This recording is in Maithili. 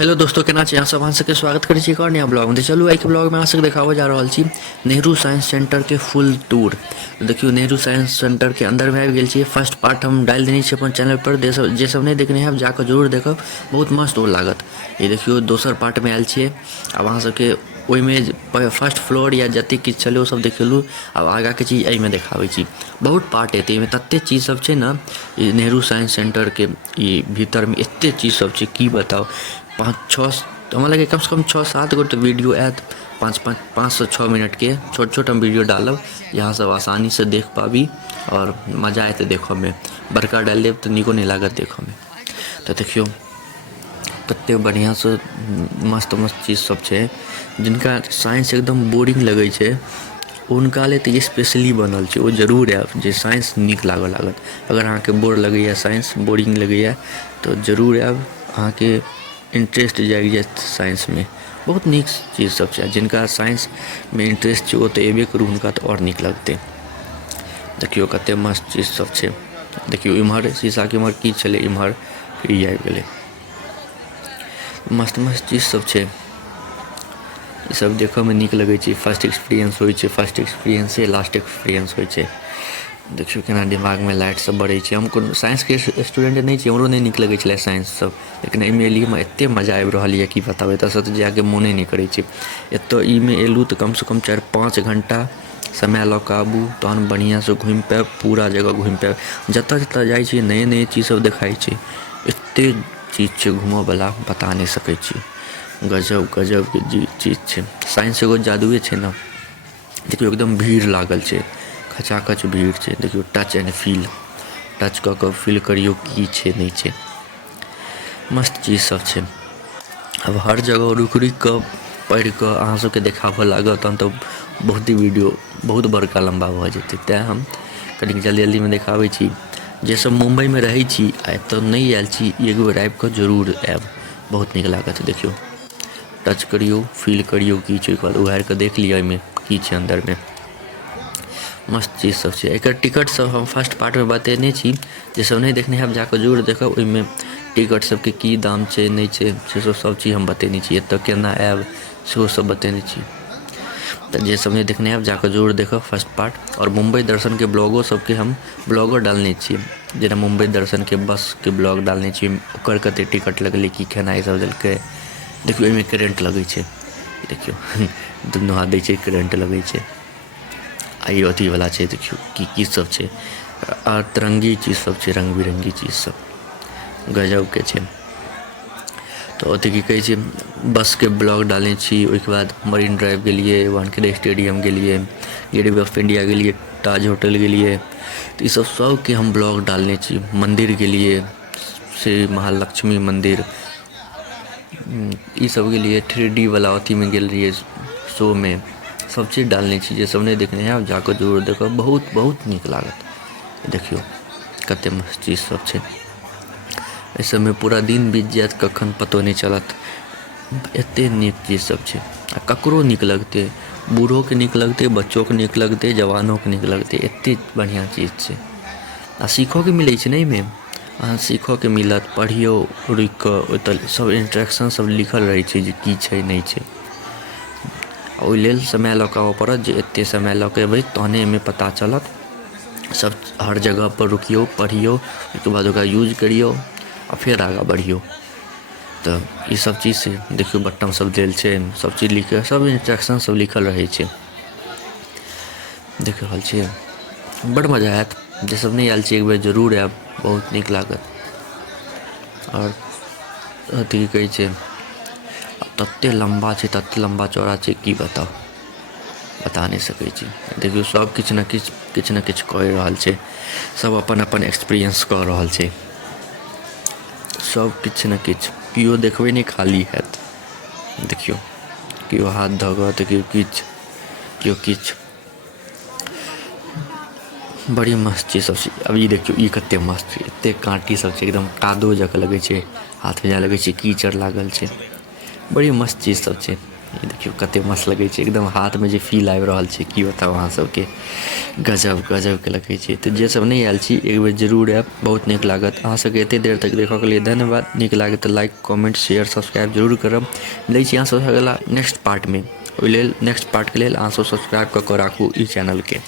हेलो दोस्तों, केना छी? अहाँ सब अहाँ सबके स्वागत करै छी एक और नया ब्लॉग में। चलू आइ के ब्लॉग में अहाँ सबके देखाबऽ जा रहल छी नेहरू साइंस सेंटर के फुल टूर। देखियो नेहरू साइंस सेंटर के अंदर में आबि गेल छी। फर्स्ट पार्ट हम डालि देने छी अपन चैनल पर, जे सब नहीं देखने हैं जाकर जरूर देखब, बहुत मस्त ओ लागत। ये देखियो दोसर पार्ट में आयल छियै। अब अहाँ सबके ओहिमे फर्स्ट फ्लोर या जते किछु छलै ओ सब देखेलू। अब आगा के चीज एहिमे देखाबै छी। बहुत पार्ट एतै एहिमे, तते चीज सब छै ने ई नेहरू साइंस सेंटर के ई भीतर में एते चीज सब छै की बताओ। 5-6 हमरा लगे कम से कम 6-7 गो तो वीडियो आयत, 5 से 6 मिनट के छोट छोट हम वीडियो डालब, यहाँ सब आसानी से देख पाबी और मजा आते देखो में। बड़का डाल देब तो निको नहीं लागत देखो में। तो देखियो कते बढ़िया से मस्त मस्त चीज सब छै। जिनका साइंस एकदम बोरिंग लगे छै उनका ले तो ये स्पेशली बनल छै, वो जरूर आयब जे साइंस नीक लागत। अगर अहाँ के बोर लगैया, साइंस बोरिंग लगैया तो जरूर आयब, अहाँ के इंटरेस्ट जागि जायत साइंस में। बहुत नीक चीज सब छै, जिनका साइंस में इंटरेस्ट छै वो तो एबे करू, हुनका तो और नीक लगते। देखियो कते मस्त चीज सब छै। देखियो इम्हर शीशा के इम्हर की छलै, इम्हर फिर ई आबि गेलै। मस्त मस्त चीज सब छै, ई सब देखऽ में नीक लगै छै। फर्स्ट एक्सपीरियंस होइ छै, फर्स्ट एक्सपीरियंसे लास्ट एक्सपीरियंस होइ छै। देखियो केना दिमाग में लाइट सब बढ़ै छै। हम कोनो साइंस के स्टूडेंट नहीं छी, हमरो नहीं नीक लगै छलै साइंस सब, लेकिन एहिमे एलियै में एते मजा आबि रहल यऽ कि बताउ। एतऽसँ तऽ जाके मोने नहीं करै छै। एतऽ ई में एलू तऽ कम से कम 4-5 घंटा समय लऽ कऽ आबू, तहन बढ़िया से घुमि पायब, पूरा जगह घुमि पायब। जतऽ जतऽ जाइ छी नए नए चीज सब देखाइ छै, एते चीज छै घूमऽ वाला बता नहीं सकै छी। गजब गजब के चीज छै। साइंस एगो जादुए छै ना। देखियो एकदम भीड़ लागल छै, खचाखच भीड़ छै। देखियो टच एंड फील, टच कऽ कऽ फील करियो की छै नहीं छै। मस्त चीज सब छै। अब हर जगह रुक रुक कऽ पढ़ि कऽ अहाँ सबके देखाबऽ लागत तहन तऽ बहुत ही वीडियो बहुत बड़का लम्बा भऽ जेतै। तेँ हम कनी जल्दी जल्दी में देखाबै छी। जे सब मुंबई में रहै छी आ एतऽ नहीं आयल छी, एक बेर आबि कऽ जरूर आयब, बहुत नीक लागत। देखियो टच करियो, फील करियो की छै, ओहिके बाद उघारि कऽ देख लिअ एहिमे की छै अंदर में। मस्त चीज सब छै। एकर टिकट सब हम फर्स्ट पार्ट में बतेने छी, जे सब नहीं देखने हैं जाकर जरूर देखब। ओहिमे टिकट सबके की दाम छै नहीं छै से सब चीज हम बतेने छी। एतऽ केना आयब सेहो सब बतेने छी। तो जे सब नहीं देखने हैं जाकर जरूर देखब फर्स्ट पार्ट। और मुंबई दर्शन के ब्लॉगो सबके हम ब्लॉगो डालने छी, जेना मुंबई दर्शन के बस के ब्लॉग डालने छी, ओकर कते टिकट लगलै, की खेनाइ सब देलकै। देखियो एहिमे करेंट लगै छै, देखियो दुनू हाथ दै छै करेंट लगै छै। आ ई अथी वाला छै, देखियो की सब छै। आ तरंगी चीज सब छै, रंग बिरंगी चीज सब गजब के छै। तो अथी की कहै छै, बस के ब्लॉग डालने छी। ओहिके बाद मरीन ड्राइव गेलिए, वानखेड़े स्टेडियम गेलिए, गेटवे ऑफ इंडिया गेलिए, ताज होटल गेलिए। तो ई सब के हम ब्लॉग डालने छी। मंदिर गेलिए, श्री महालक्ष्मी मंदिर, ई सब गेलिए। 3D वाला अथी में गेल रहिए शो में, सब चीज डालने छी। जे सब नहीं देखने हैं जाकर जरूर देखो, बहुत बहुत नीक लागत। देखियो कते मस्त चीज सब छै। एहि सब में पूरा दिन बीत जायत कखन पतो नहीं चलत, एते नीक चीज सब छै। आ ककरो नीक लगते, बूढ़ो के नीक लगते, बच्चों के नीक लगते, जवानों के नीक लगते, एते बढ़िया चीज छै। आ सीखो के मिलै छै ने एहिमे, अहाँ सीखो के मिलत। पढ़ियो रुकि कऽ, ओतऽ सब इंस्ट्रक्शन सब लिखल रहै छै जे की छै नहीं छै। ओहि लेल समय लऽ कऽ आबऽ पड़त, जे एते समय लऽ कऽ एबै तहने एहिमे पता चलत। सब हर जगह पर रुकियो, पढ़ियो, ओहिके बाद ओकरा यूज करियो आ फिर आगाँ बढ़ियो। तो ये सब चीज से देखियो बटन सब देल छै, सब चीज लिखल, सब इंस्ट्रक्शन सब लिखल रहै छै। देख रहल छियै, बड़ मजा आयत। जे सब नहीं आयल छी एक बेर जरूर आयब, बहुत नीक लागत। और अथी की कहै छै, तते लम्बा छै, तते लम्बा चौड़ा छै की बताउ, बता नहीं सकै छी। देखियो सब किछु न किछु कहि रहल छै, सब अपन अपन एक्सपीरियंस कऽ रहल छै। सब किछु न किछु, केओ देखबै नहीं खाली हैत। देखियो केओ हाथ धऽ कऽ तऽ केओ किछु बड़ी मस्त चीज सब छै। अब ई देखियो ई कते मस्त छै, एते काँटी सब छै, एकदम कादो जकाँ लगै छै, हाथ में जेना लगै छै कीचड़ लागल छै। बड़ी मस्त चीज सब छै। ये देखियो कते मस्त लगे छै, एकदम हाथ में जे फील आबि रहल छै की बताओ अहाँ सबके, गजब गजब के लगे छै। तो जे सब नहीं आयल छी एक बेर जरूर आयब, बहुत नीक लागत। अहाँ सबके एते देर तक देखऽ के लिए धन्यवाद। नीक लागे तो लाइक कमेंट शेयर सब्सक्राइब जरूर करब। मिलै छी अहाँ सब अगला नेक्स्ट पार्ट में, ओहि लेल नेक्स्ट पार्ट के लेल अहाँ सब सब्सक्राइब कऽ के राखू ई चैनल के।